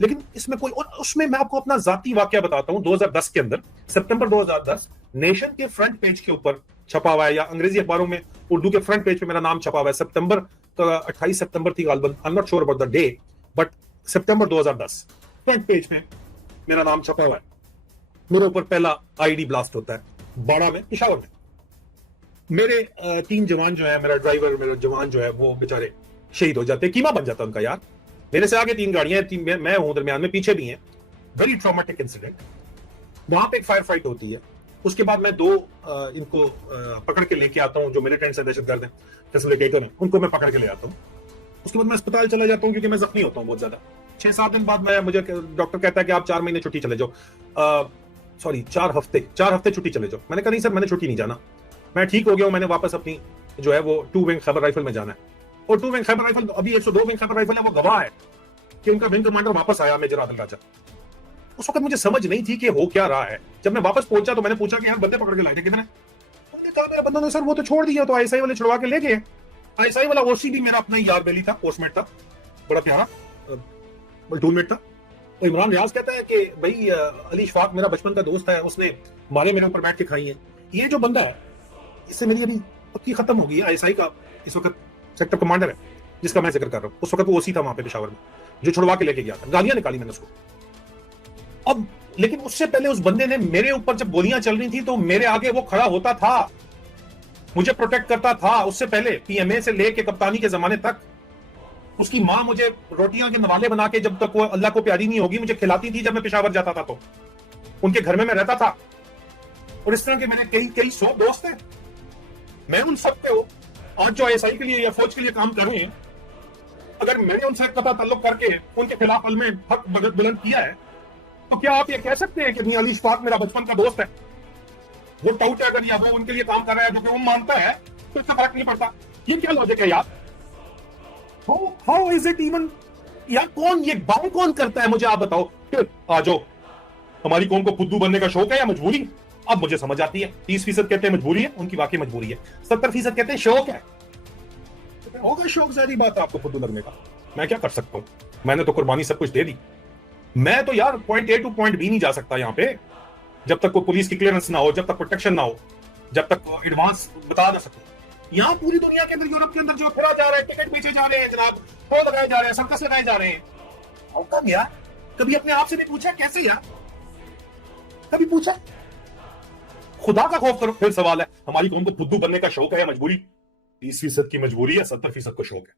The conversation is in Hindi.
लेकिन इसमें कोई, और उसमें मैं आपको अपना जाती वाकया बताता हूं। 2010 के अंदर, सितंबर 2010, नेशन के फ्रंट पेज के ऊपर छपा हुआ है, या अंग्रेजी अखबारों में उर्दू के फ्रंट पेज पे मेरा नाम छपा हुआ है। सितंबर 28 सितंबर थी गालबन, I am not sure about the day, but सितंबर 2010 फ्रंट पेज पे मेरा नाम छपा हुआ है। मेरे ऊपर पहला आईडी ब्लास्ट होता है बाड़ा में, पेशावर में। मेरे 3 जवान जो है, मेरा ड्राइवर, मेरा जवान जो है, वो बेचारे शहीद हो जाते, कीमा बन जाता उनका यार। मेरे से आगे 3 गाड़ियां हैं, मैं हूं दरमियान में, पीछे भी हैं। Very traumatic incident. वहां पे एक फायर फाइट होती है। उसके बाद मैं 2 इनको पकड़ के लेके आता हूं, जो मिलिटेंट से दहशतगर्द हैं, फैसिलिटेटर हैं, उनको मैं पकड़ के ले आता हूं। उसके बाद मैं अस्पताल चला जाता हूं, क्योंकि मैं जख्मी होता हूं बहुत ज्यादा। 6-7 दिन बाद मुझे डॉक्टर कहता है कि आप 4 महीने छुट्टी चले जाओ, सॉरी 4 हफ्ते छुट्टी चले जाओ। मैंने कहा नहीं सर, मैंने छुट्टी नहीं जाना, मैं ठीक हो गया हूं, मैंने वापस अपनी जो है वो 2 विंग खैबर राइफल में जाना है। और 2 विंग खैबर राइफल, अभी 102 विंग खैबर राइफल है, वो गवाह है कि उनका विंग कमांडर वापस आया, मेजर आदिल राजा। उस वक्त मुझे समझ नहीं थी कि हो क्या रहा है। जब मैं वापस पहुंचा तो मैंने पूछा कि यार बंदे पकड़ के लाए थे कितने? उन्होंने कहा मेरे बंदों ने सर वो तो छोड़ दिया, तो आईएसआई वाले छुड़वा के ले गए। आईएसआई वाला ओसी भी मेरा अपना ही यार बेली था, पोस्टमेट था, बड़ा प्यारा टूलमेट था। तो इमरान रियाज कहता है कि भाई अली इशफाक मेरा बचपन का दोस्त है, उसने मारे मेरे ऊपर बैठ के खाई है। ये जो बंदा है, इससे मेरी अभी पक्की खत्म हो गई है। आईएसआई का इस वक्त सेक्टर कमांडर है, जिसका मैं जिक्र कर रहा हूँ। उस वक्त वो ओसी था वहां पे पेशावर में, जो छुड़वा के लेके गया था। गालियां निकाली मैंने उसको। अब लेकिन उससे पहले उस बंदे ने मेरे ऊपर, जब गोलियां चल रही थी, तो मेरे आगे वो खड़ा होता था, मुझे प्रोटेक्ट करता था। उससे पहले पीएमए से लेके कप्तानी के जमाने तक उसकी मां मुझे रोटियां के नवाले बना के, जब तक वो अल्लाह को प्यारी नहीं होगी, मुझे खिलाती थी। जब मैं पेशावर जाता था तो उनके घर में मैं रहता था। और इस तरह के मेरे कई 100 दोस्त हैं। मैं उन सब पे आज जो आईएसआई के लिए या फौज के लिए काम कर रहे हैं, अगर मैंने उनसे कता ताल्लुक करके उनके खिलाफ अलमे हक बुलंद किया है, तो क्या आप ये कह सकते हैं कि मियां अली इशफाक मेरा बचपन का दोस्त है? वो टाउट है अगर, या वो उनके लिए काम कर रहा है जो कि वो मानता है, तो इससे फर्क नहीं पड़ता। ये क्या लॉजिक है यार? How is it even? यार कौन ये बात कौन करता है, मुझे आप बताओ। फिर आ जाओ, हमारी कौम को फुद्दू बनने का शौक है या मजबूरी? अब मुझे समझ आती है। 30% कहते हैं मजबूरी है, उनकी वाकई मजबूरी है। 70% कहते हैं शौक है। तो होगा शौक, सारी बात है आपको फुद्दू लगने का। मैं क्या कर सकता हूं? मैंने तो कुर्बानी सब कुछ दे दी। मैं तो यार point A to point B नहीं जा सकता यहाँ पे, जब तक कोई पुलिस की क्लियरेंस ना हो, जब तक प्रोटेक्शन ना हो, जब तक एडवांस बता ना सकूं। यहाँ पूरी दुनिया के अंदर, यूरोप के अंदर जो फिरा जा रहा है, टिकट बेचे जा रहे हैं जनाब, शो लगाए जा रहे हैं, सर्कस लगाए जा रहे हैं। हाउ कम यार? कभी अपने आप से भी पूछा कैसे यार? कभी पूछा? खुदा का खौफ करो। फिर सवाल है, हमारी कौम को फुद्दू बनने का शौक है या मजबूरी? 30% की मजबूरी है, 70% को शौक है।